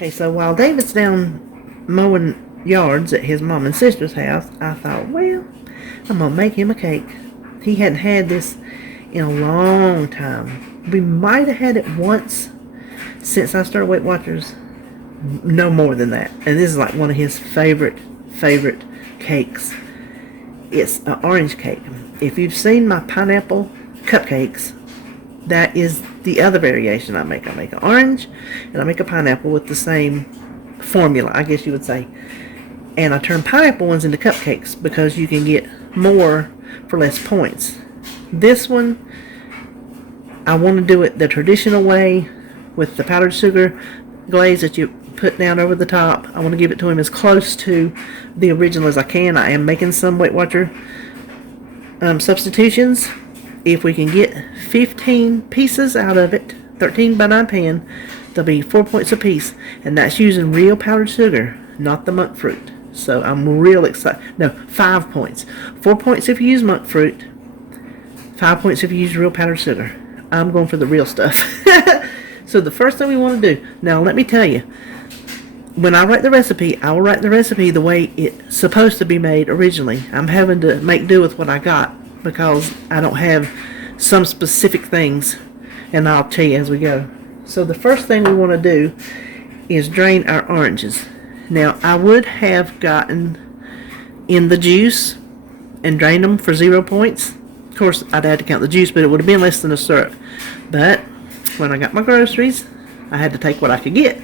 Okay, so while David's down mowing yards at his mom and sister's house, I thought, well, I'm going to make him a cake. He hadn't had this in a long time. We might have had it once since I started Weight Watchers. No more than that. And this is like one of his favorite cakes. It's an orange cake. If you've seen my pineapple cupcakes, that is the other variation I make. I make an orange and I make a pineapple with the same formula, I guess you would say. And I turn pineapple ones into cupcakes because you can get more for less points. This one, I want to do it the traditional way with the powdered sugar glaze that you put down over the top. I want to give it to him as close to the original as I can. I am making some Weight Watcher substitutions. If we can get 15 pieces out of it, 13 by 9 pan, there'll be 4 points a piece, and that's using real powdered sugar, not the monk fruit. So I'm real excited. No, 5 points. 4 points if you use monk fruit, 5 points if you use real powdered sugar. I'm going for the real stuff. So the first thing we want to do, now let me tell you, when I write the recipe, I will write the recipe the way it's supposed to be made originally. I'm having to make do with what I got because I don't have some specific things, and I'll tell you as we go. So the first thing we want to do is drain our oranges. Now I would have gotten in the juice and drained them for 0 points. Of course, I'd had to count the juice, but it would have been less than a syrup. But when I got my groceries, I had to take what I could get.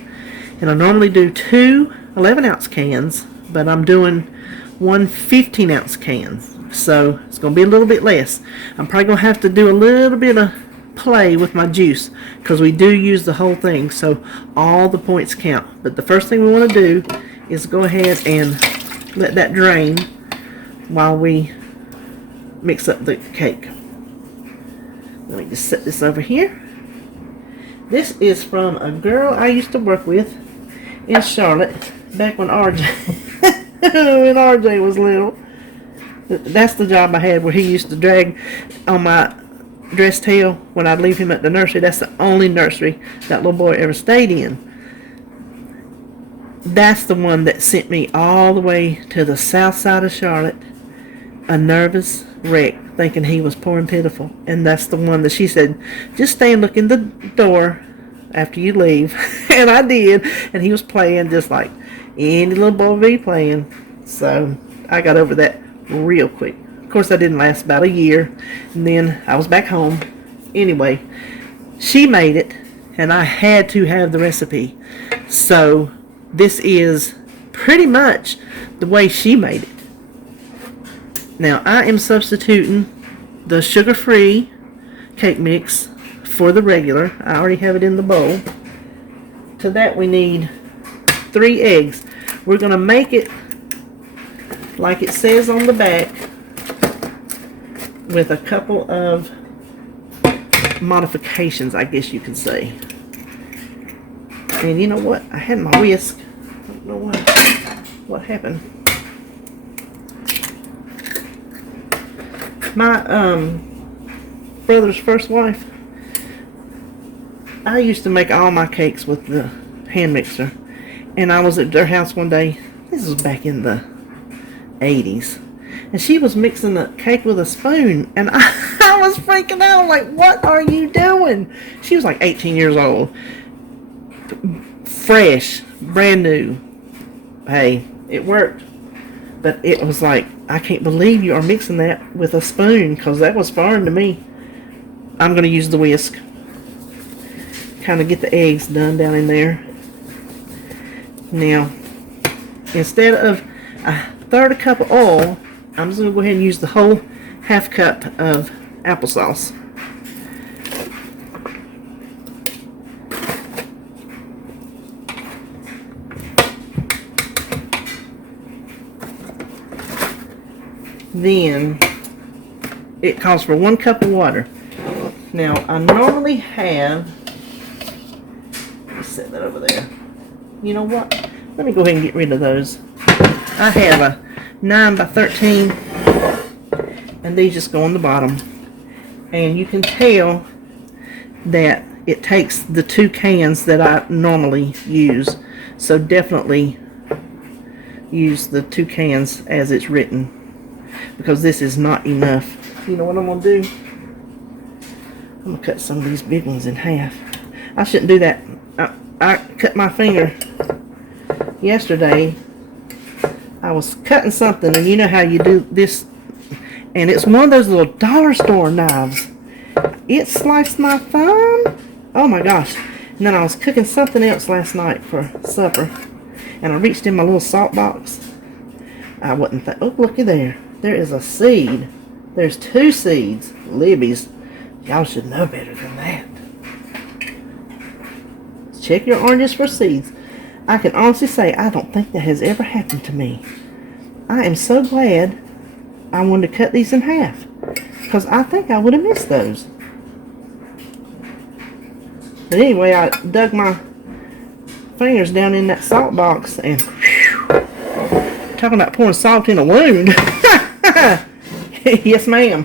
And I normally do 2 11-ounce cans, but I'm doing 1 15-ounce can. So it's going to be a little bit less. I'm probably going to have to do a little bit of play with my juice because we do use the whole thing, so all the points count. But the first thing we want to do is go ahead and let that drain while we mix up the cake. Let me just set this over here. This is from a girl I used to work with in Charlotte back when RJ was little. That's the job I had where he used to drag on my dress tail when I'd leave him at the nursery. That's the only nursery that little boy ever stayed in. That's the one that sent me all the way to the south side of Charlotte, a nervous wreck, thinking he was poor and pitiful. And that's the one that she said, just stay and look in the door after you leave. And I did, and he was playing just like any little boy would be playing. So I got over that real quick. Of course, that didn't last about a year, and then I was back home. Anyway, she made it, and I had to have the recipe. So this is pretty much the way she made it. Now I am substituting the sugar-free cake mix for the regular. I already have it in the bowl. To that we need 3 eggs. We're going to make it like it says on the back with a couple of modifications, I guess you could say. And you know what? I had my whisk. I don't know what happened. My brother's first wife, I used to make all my cakes with the hand mixer. And I was at their house one day. This was back in the 80s. And she was mixing the cake with a spoon. And I was freaking out. I'm like, what are you doing? She was like 18 years old. Fresh. Brand new. Hey, it worked. But it was like, I can't believe you are mixing that with a spoon, because that was foreign to me. I'm going to use the whisk. Kind of get the eggs done down in there. Now, instead of a third a cup of oil, I'm just going to go ahead and use the whole half cup of applesauce. Then it calls for 1 cup of water. Now I normally have, let's set that over there. You know what? Let me go ahead and get rid of those. I have a 9 by 13, and these just go on the bottom. And you can tell that it takes the 2 cans that I normally use So definitely use the 2 cans as it's written, because this is not enough. You know what I'm going to do? I'm going to cut some of these big ones in half. I shouldn't do that. I cut my finger yesterday. I was cutting something, and you know how you do this, and it's one of those little dollar store knives. It sliced my thumb. Oh my gosh. And then I was cooking something else last night for supper, and I reached in my little salt box. I wasn't oh, looky there. There is a seed. There's 2 seeds. Libby's. Y'all should know better than that. Check your oranges for seeds. I can honestly say I don't think that has ever happened to me. I am so glad I wanted to cut these in half, because I think I would have missed those. But anyway, I dug my fingers down in that salt box, and whew, talking about pouring salt in a wound. Yes, ma'am.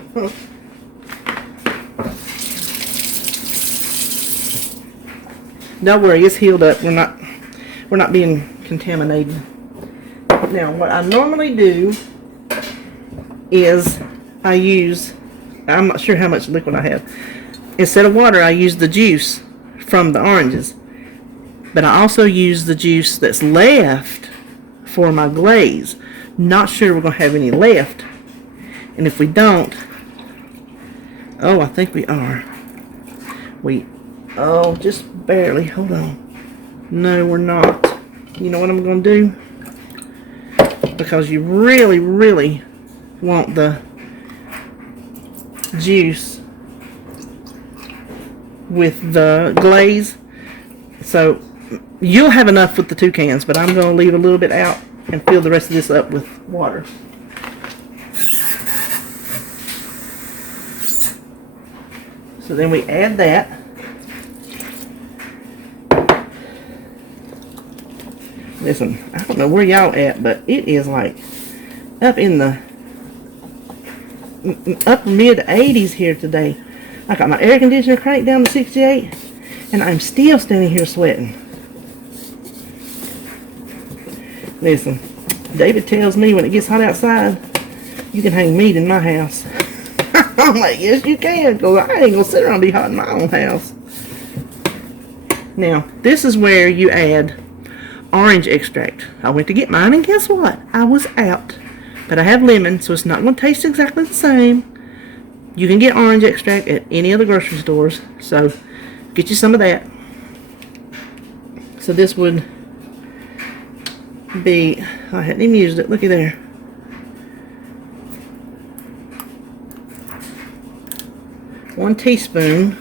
Don't worry, it's healed up. We're not being contaminated. Now, what I normally do is I'm not sure how much liquid I have. Instead of water, I use the juice from the oranges. But I also use the juice that's left for my glaze. Not sure we're going to have any left. And if we don't, oh, I think we are. Oh, just barely. Hold on. No, we're not. You know what I'm going to do? Because you really, really want the juice with the glaze. So you'll have enough with the 2 cans, but I'm going to leave a little bit out and fill the rest of this up with water. So then we add that. Listen, I don't know where y'all at, but it is like up in the upper mid 80s here today. I got my air conditioner cranked down to 68, and I'm still standing here sweating. Listen, David tells me when it gets hot outside, you can hang meat in my house. I'm like, yes, you can, because I ain't going to sit around and be hot in my own house. Now, this is where you add orange extract. I went to get mine, and guess what? I was out. But I have lemon, so it's not going to taste exactly the same. You can get orange extract at any of the grocery stores, so get you some of that. So this would be, I hadn't even used it, looky there. One teaspoon.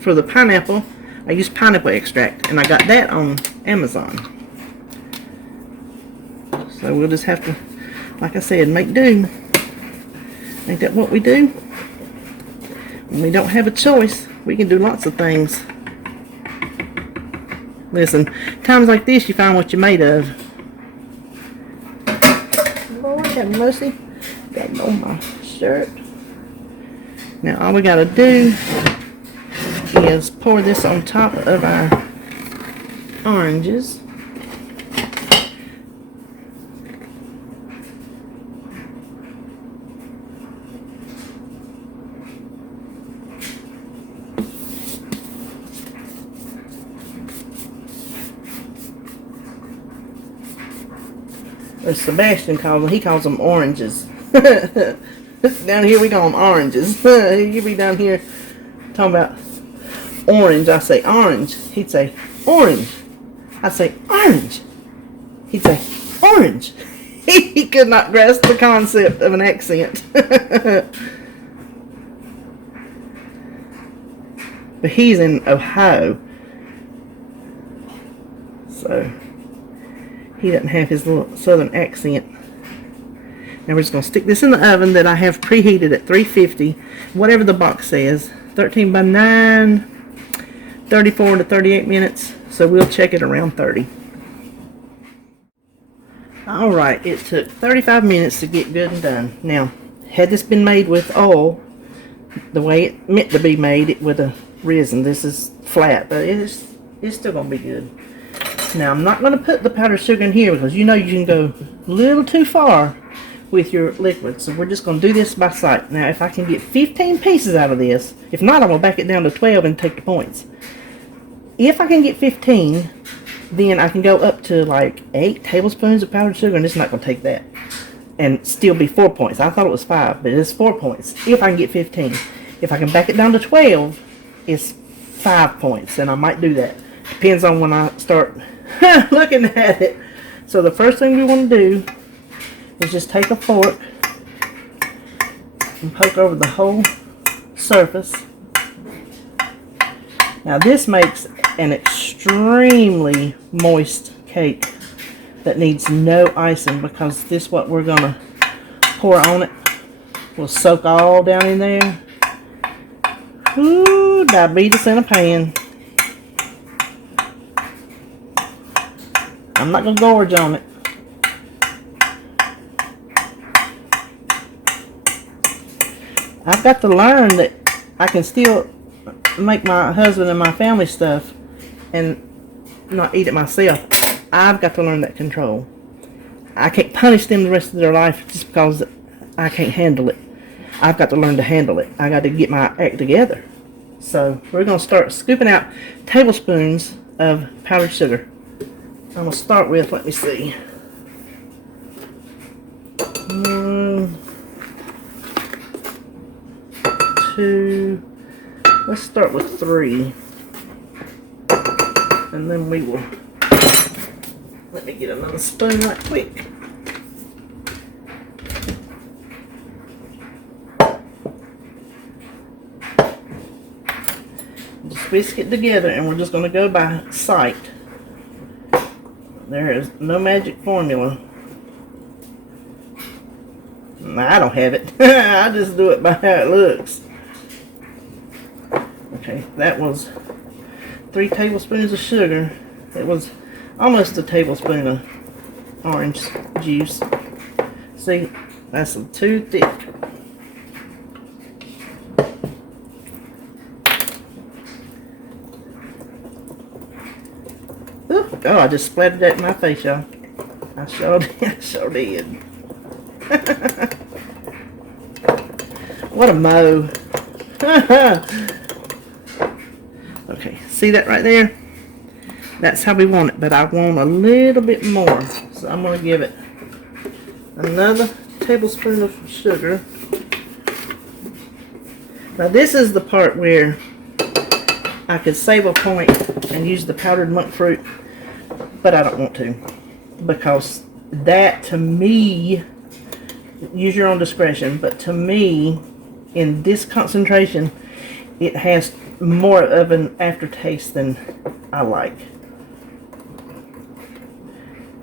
For the pineapple, I use pineapple extract, and I got that on Amazon. So we'll just have to, like I said, make do. Ain't that what we do? When we don't have a choice, we can do lots of things. Listen, times like this, you find what you're made of. Lord have mercy. Got on my shirt. Now all we gotta do is pour this on top of our oranges. As Sebastian calls them, he calls them oranges. Down here we call them oranges. You be down here talking about orange. I say orange. He'd say orange. I'd say orange. He'd say orange. He could not grasp the concept of an accent. But he's in Ohio, so he doesn't have his little southern accent. Now we're just going to stick this in the oven that I have preheated at 350, whatever the box says, 13 by 9, 34 to 38 minutes, so we'll check it around 30. Alright, it took 35 minutes to get good and done. Now, had this been made with oil, the way it meant to be made, it would have risen. This is flat, but it's It's still gonna be good. Now I'm not gonna put the powdered sugar in here because you know you can go a little too far with your liquid. So we're just gonna do this by sight. Now if I can get 15 pieces out of this, if not I'm gonna back it down to 12 and take the points. If I can get 15, then I can go up to like 8 tablespoons of powdered sugar, and it's not gonna take that. And still be 4 points. I thought it was 5, but it's 4 points if I can get 15. If I can back it down to 12, it's 5 points, and I might do that. Depends on when I start looking at it. So the first thing we want to do is just take a fork and poke over the whole surface. Now this makes an extremely moist cake that needs no icing, because this what we're gonna pour on it will soak all down in there. Ooh, diabetes in a pan. I'm not gonna gorge on it. I've got to learn that I can still make my husband and my family stuff and not eat it myself. I've got to learn that control. I can't punish them the rest of their life just because I can't handle it. I've got to learn to handle it. I got to get my act together. So we're going to start scooping out tablespoons of powdered sugar. I'm going to start with, let me see. 1, 2, let's start with 3. And then we will, let me get another spoon right quick. Just whisk it together, and we're just going to go by sight. There is no magic formula. I don't have it. I just do it by how it looks. Okay, that was 3 tablespoons of sugar. It was almost a tablespoon of orange juice. See, that's too thick. Ooh, oh, I just splattered that in my face, y'all. I sure did. What a mo. Okay, see that right there? That's how we want it, but I want a little bit more. So I'm going to give it another tablespoon of sugar. Now this is the part where I could save a point and use the powdered monk fruit, but I don't want to, because that, to me, use your own discretion, but to me, in this concentration, it has more of an aftertaste than I like.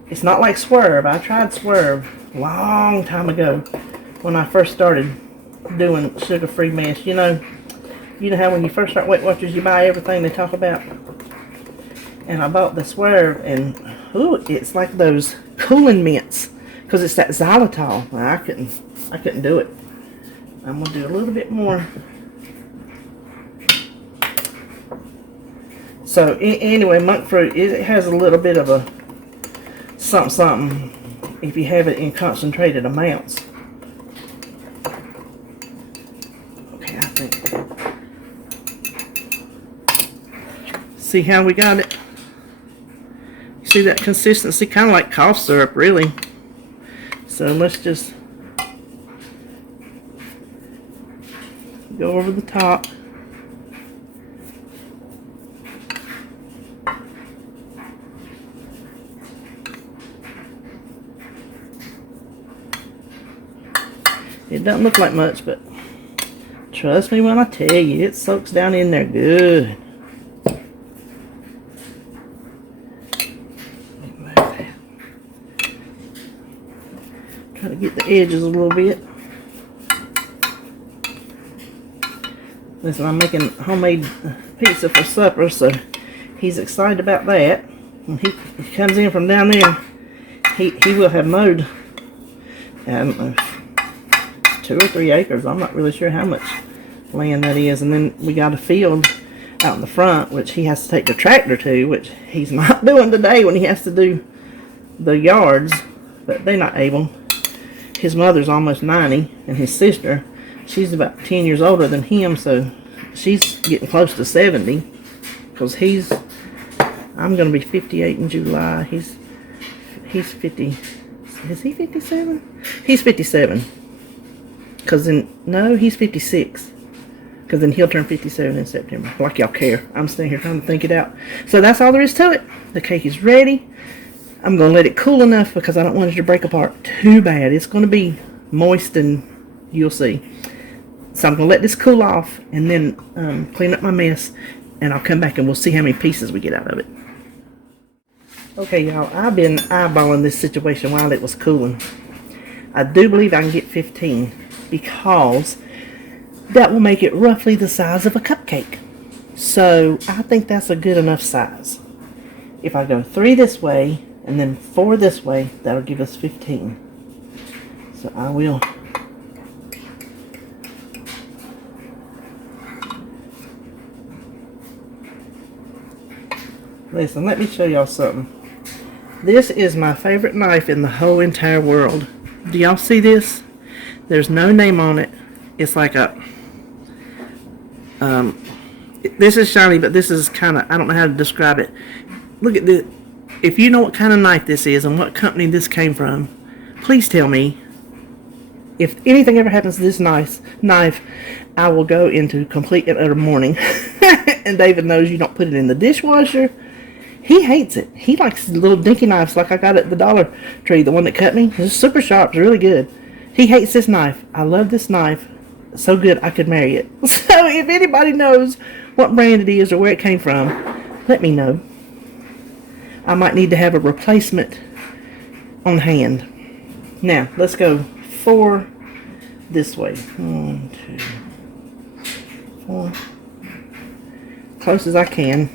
It's not like Swerve. I tried Swerve a long time ago when I first started doing sugar-free mess. You know how when you first start Weight Watchers, you buy everything they talk about? And I bought the Swerve, and ooh, it's like those cooling mints, because it's that xylitol. I couldn't do it. I'm gonna do a little bit more. So anyway, monk fruit, it has a little bit of a something if you have it in concentrated amounts. Okay, I think. See how we got it? See that consistency? Kind of like cough syrup, really. So let's just go over the top. It doesn't look like much, but trust me when I tell you, it soaks down in there good. Try to get the edges a little bit. Listen, I'm making homemade pizza for supper, so he's excited about that. When he comes in from down there, he will have mowed, I don't know, 2 or 3 acres. I'm not really sure how much land that is. And then we got a field out in the front, which he has to take the tractor to, which he's not doing today when he has to do the yards, but they're not able. His mother's almost 90, and his sister, she's about 10 years older than him, so she's getting close to 70, because I'm going to be 58 in July. He's 50. Is he 57? He's 57. No, he's 56. Because then he'll turn 57 in September. Like y'all care. I'm sitting here trying to think it out. So that's all there is to it. The cake is ready. I'm going to let it cool enough because I don't want it to break apart too bad. It's going to be moist and you'll see. So I'm going to let this cool off and then clean up my mess. And I'll come back and we'll see how many pieces we get out of it. Okay, y'all. I've been eyeballing this situation while it was cooling. I do believe I can get 15 because that will make it roughly the size of a cupcake. So I think that's a good enough size. If I go 3 this way and then 4 this way, that'll give us 15. So I will. Listen, let me show y'all something. This is my favorite knife in the whole entire world. Do y'all see this? There's no name on it. It's like a this is shiny, but this is kind of, I don't know how to describe it. Look at this. If you know what kind of knife this is and what company this came from, please tell me. If anything ever happens to this knife, I will go into complete and utter mourning. And David knows you don't put it in the dishwasher. He hates it. He likes little dinky knives like I got at the Dollar Tree, the one that cut me. It's super sharp. It's really good. He hates this knife. I love this knife. So good I could marry it. So if anybody knows what brand it is or where it came from, let me know. I might need to have a replacement on hand. Now, let's go 4 this way. 1, 2, 4. Close as I can.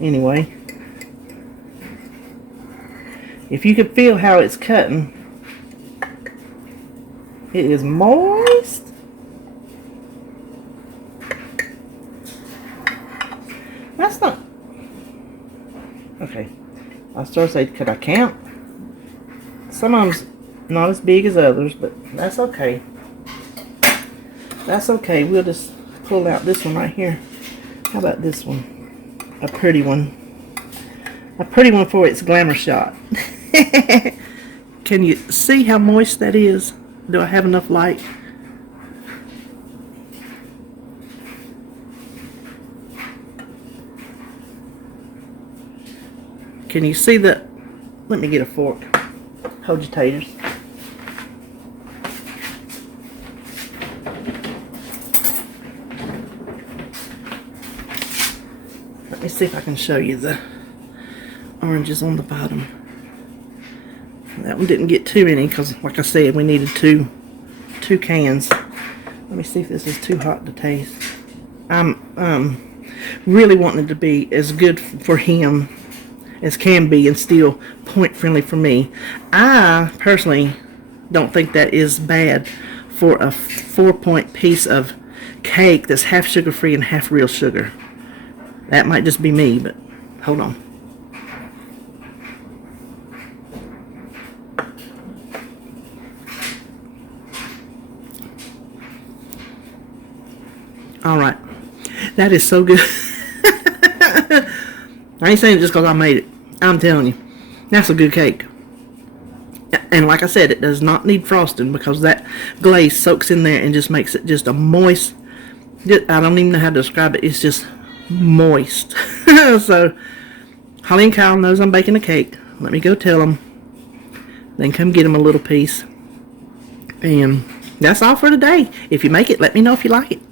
Anyway. If you could feel how it's cutting, it is moist. That's not... Okay. I was starting to say, could I count? Some of them's not as big as others, but that's okay. That's okay. We'll just pull out this one right here. How about this one? A pretty one. A pretty one for its glamour shot. Can you see how moist that is? Do I have enough light? Can you see that? Let me get a fork. Hold your taters. Let me see if I can show you the oranges on the bottom. That one didn't get too many because, like I said, we needed two cans. Let me see if this is too hot to taste. I'm really wanting it to be as good for him as can be and still point friendly for me. I personally don't think that is bad for a 4-point piece of cake that's half sugar free and half real sugar. That might just be me, but hold on. Alright, that is so good. I ain't saying it just because I made it. I'm telling you, that's a good cake. And like I said, it does not need frosting because that glaze soaks in there and just makes it just a moist, I don't even know how to describe it, it's just moist. So, Holly and Kyle knows I'm baking a cake. Let me go tell them. Then come get them a little piece. And that's all for today. If you make it, let me know if you like it.